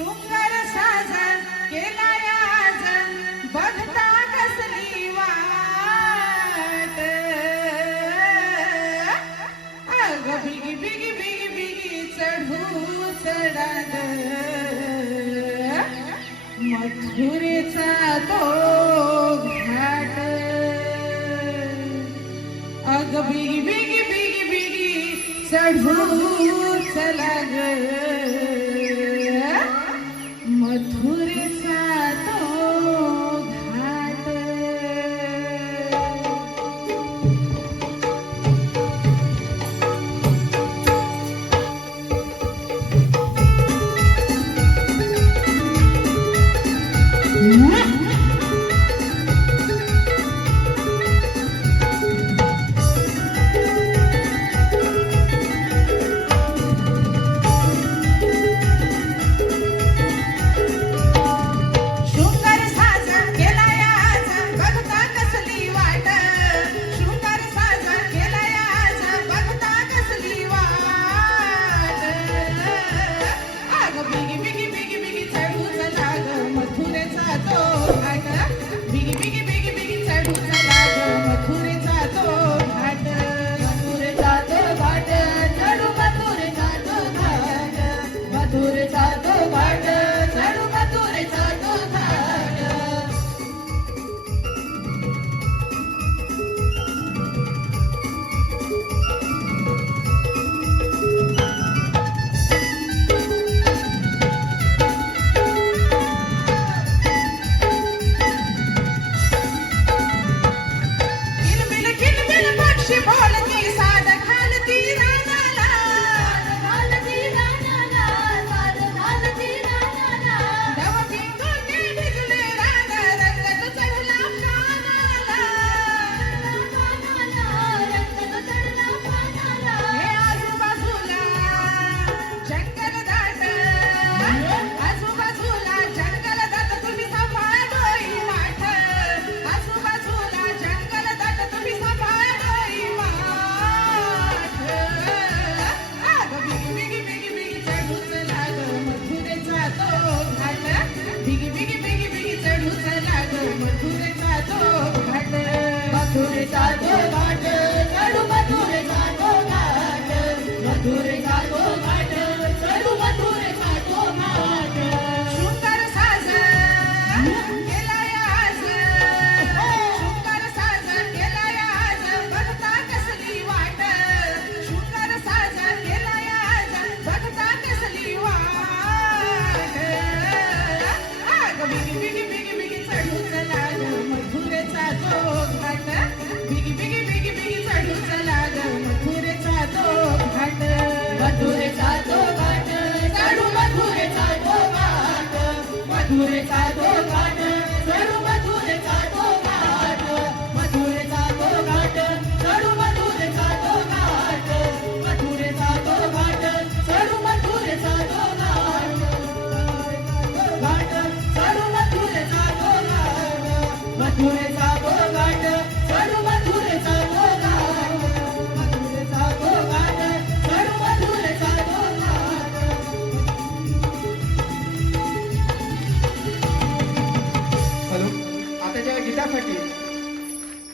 शृंगार साजन केलाय आज बघता कसली वाट अग बिगी बिगी बिगी बिगी चढू चढाग मथुरेचा तो घाट अग बिगी बिगी बिगी बिगी चढू चला ग मथुरेचा तो घाट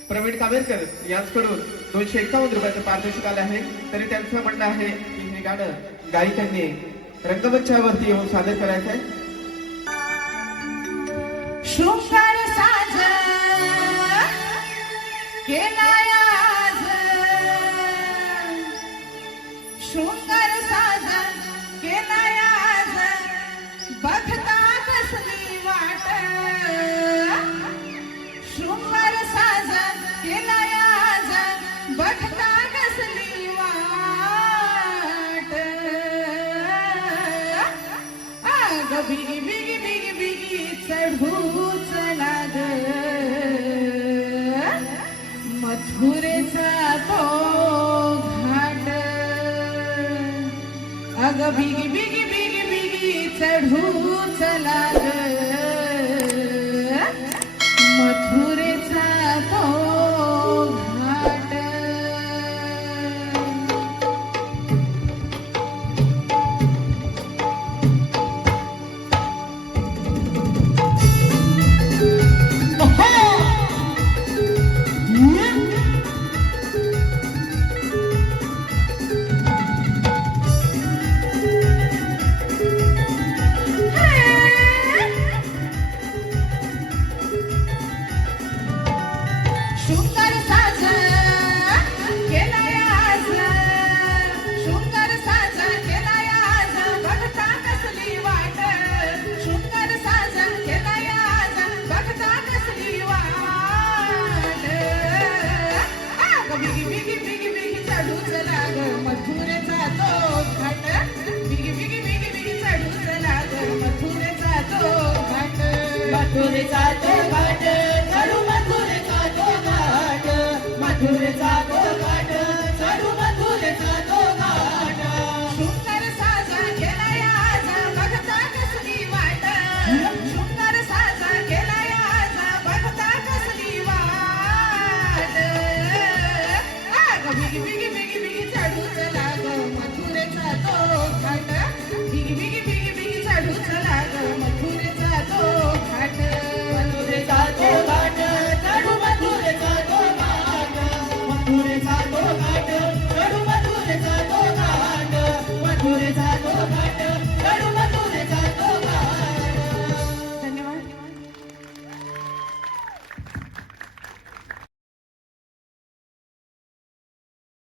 प्रवीण कामेरकर यांच्याकडून 251 रुपयाचं पारितोषिक आले आहे. तरी त्यांचं म्हणणं आहे की हे गाणं गायिकांनी रंगमंचावरती येऊन सादर करायचं आहे. शृंगार साजन केलाय आज शृंगार साजन केलाय आज बघता कसली वाट शृंगार साजन केलाय आज बघता कसली वाट अग बिगी बिगी बिगी बिगी चढू चला ग मथुरेचा तो घाट अग बिगी बिगी बिगी बिगी चढू चला ग मथुरेचा तो घाट तुरी साथ